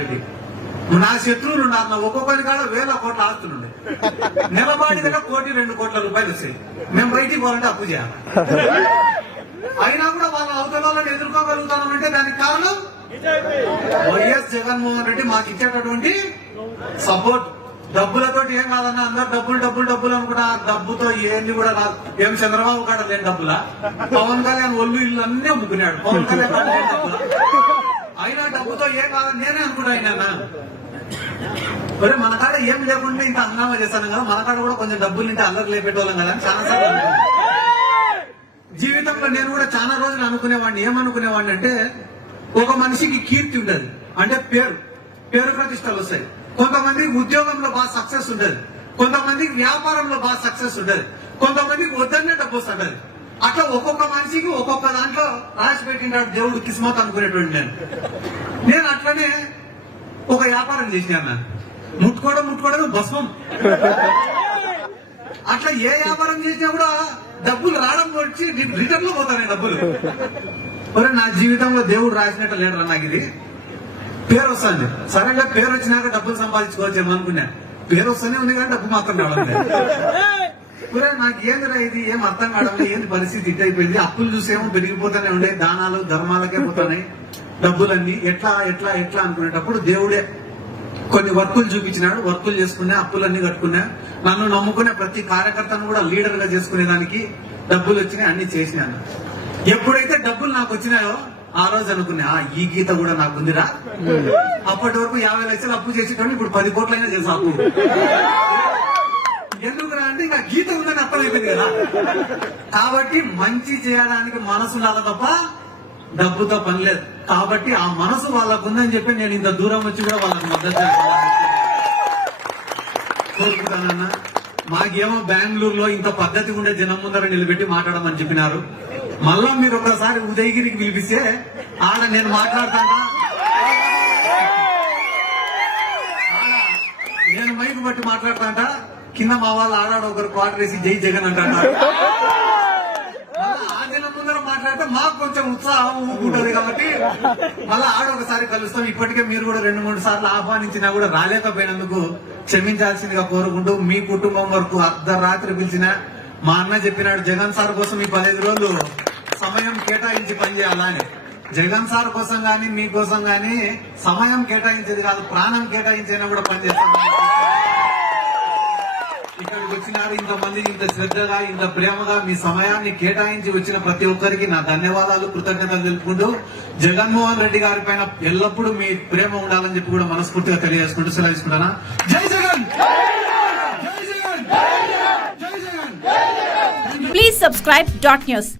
రెడ్డి నా శత్రువులు నాన్న నా ఒక్కొక్కరి కాడ వేల కోట్ల ఆస్తులు ఉండే నెలబాడి దగ్గర కోటి రెండు కోట్ల రూపాయలు వస్తాయి. మేము బయటికి పోవాలంటే అప్పు చేయాలి. అయినా కూడా వాళ్ళ అవతల వాళ్ళని ఎదుర్కోగలుగుతామంటే దానికి కారణం వైఎస్ జగన్మోహన్ రెడ్డి మాకు ఇచ్చేటటువంటి సపోర్ట్. డబ్బులతోటి ఏం కాదన్నా అందరు డబ్బులు డబ్బులు డబ్బులు అనుకున్నా ఆ డబ్బుతో ఏంది కూడా రాదు ఏం చంద్రబాబు కాడ లేని డబ్బులా? పవన్ కళ్యాణ్ ఒళ్ళు ఇల్లు అన్నీ అమ్ముకున్నాడు. పవన్ కళ్యాణ్ కాడ లేని డబ్బులా అయినా డబ్బుతో ఏం కాదని నేనే అనుకుంటా ఒరే మన కాడ ఏం లేకుండా ఇంత హంగామా చేస్తాను కదా మన కాడ కూడా కొంచెం డబ్బులు ఇంటే అల్లరి లేపెట్టేవాళ్ళం కదా చాలా సార్లు జీవితంలో నేను కూడా చాలా రోజులు అనుకునేవాడిని ఏమనుకునేవాడిని అంటే ఒక మనిషికి కీర్తి ఉండదు. అంటే పేరు పేరు ప్రతిష్టలు వస్తాయి. కొంతమందికి ఉద్యోగంలో బాగా సక్సెస్ ఉండదు. కొంతమందికి వ్యాపారంలో బాగా సక్సెస్ ఉండదు. కొంతమందికి వద్దనే డబ్బు వస్తుంటది. అట్లా ఒక్కొక్క మనిషికి ఒక్కొక్క దాంట్లో రాసి పెట్టినాడు దేవుడు కిస్మత్ అనుకునేటువంటి నేను. నేను అట్లనే ఒక వ్యాపారం చేసినా ముట్టుకోవడం ముట్టుకోవడం భస్మం. అట్లా ఏ వ్యాపారం చేసినా కూడా డబ్బులు రావడం వచ్చి రిటర్న్లో పోతాయి డబ్బులు. మరి నా జీవితంలో దేవుడు రాసినట్టు లేడు నాకు ఇది పేరు వస్తుంది. సరేగా పేరు వచ్చినాక డబ్బులు సంపాదించుకోవచ్చు ఏమో అనుకున్నా. పేరు వస్తూనే ఉంది కానీ డబ్బు మాత్రం కావాలి ఒరే నాకు ఏందిరా ఇది? ఏం అర్థం కావడం ఏంది పరిస్థితి? ఇట్ అయిపోయింది అప్పులు చూసేమో పెరిగిపోతానే ఉండే దానాలు ధర్మాలకే పోతున్నాయి. డబ్బులన్నీ ఎట్లా ఎట్లా ఎట్లా అనుకునేటప్పుడు దేవుడే కొన్ని వర్కులు చూపించినాడు. వర్కులు చేసుకున్నా అప్పులన్నీ కట్టుకున్నా నన్ను నమ్ముకునే ప్రతి కార్యకర్తను కూడా లీడర్గా చేసుకునేదానికి డబ్బులు వచ్చినాయి అన్ని చేసినాను ఎప్పుడైతే డబ్బులు నాకు వచ్చినాయో ఆ రోజు అనుకున్నా "ఆ, ఈ గీత కూడా నాకు ఉందిరా. అప్పటి వరకు యాభై లక్షలు అప్పు చేసేటప్పుడు ఇప్పుడు పది కోట్లైనా చేసా అప్పు ఎందుకురా అంటే ఇంకా గీత ఉందని అర్థమైపోయింది కదా. కాబట్టి మంచి చేయడానికి మనసు ఉండాలి తప్ప డబ్బుతో పని లేదు. కాబట్టి ఆ మనసు వాళ్ళకు ఉందని చెప్పి నేను ఇంత దూరం వచ్చి కూడా వాళ్ళకి మద్దతు చేస్తానని కోరుకుంటానన్నా మాకేమో బెంగళూరులో ఇంత పద్ధతి ఉండే జనం ముందర నిలబెట్టి మాట్లాడమని చెప్పినారు. మళ్ళా మీరు ఒకసారి ఉదయగిరికి పిలిపిస్తే ఆడ నేను మాట్లాడతానా నేను మైకు బట్టి మాట్లాడతాంట కింద మా వాళ్ళు ఆడాడు ఒకరు క్వార్టర్ వేసి జై జగన్ అంటాడు మాట్లాడితే మాకు కొంచెం ఉత్సాహం ఊపుకుంటది కాబట్టి మళ్ళీ ఆడ ఒకసారి కలుస్తాం. ఇప్పటికే మీరు కూడా రెండు మూడు సార్లు ఆహ్వానించినా కూడా రాలేకపోయినందుకు క్షమించాల్సిందిగా కోరుకుంటూ మీ కుటుంబం వరకు అర్ధరాత్రి పిలిచిన మా అన్న చెప్పినాడు జగన్ సార్ కోసం ఈ పదిహేను రోజులు సమయం కేటాయించి పనిచేయాలా అని. జగన్ సార్ కోసం కానీ మీకోసం కానీ సమయం కేటాయించేది కాదు ప్రాణం కేటాయించైనా కూడా పనిచేస్తాం ఇక్కడికి వచ్చినారు ఇంతమంది ఇంత శ్రద్ధగా ఇంత ప్రేమగా మీ సమయాన్ని కేటాయించి వచ్చిన ప్రతి ఒక్కరికి నా ధన్యవాదాలు కృతజ్ఞతలు తెలుపుకుంటూ జగన్మోహన్ రెడ్డి గారి పైన ఎల్లప్పుడూ మీ ప్రేమ ఉండాలని చెప్పి కూడా మనస్ఫూర్తిగా తెలియజేసుకుంటూ సెలవు జై Jagan! Please subscribe dot news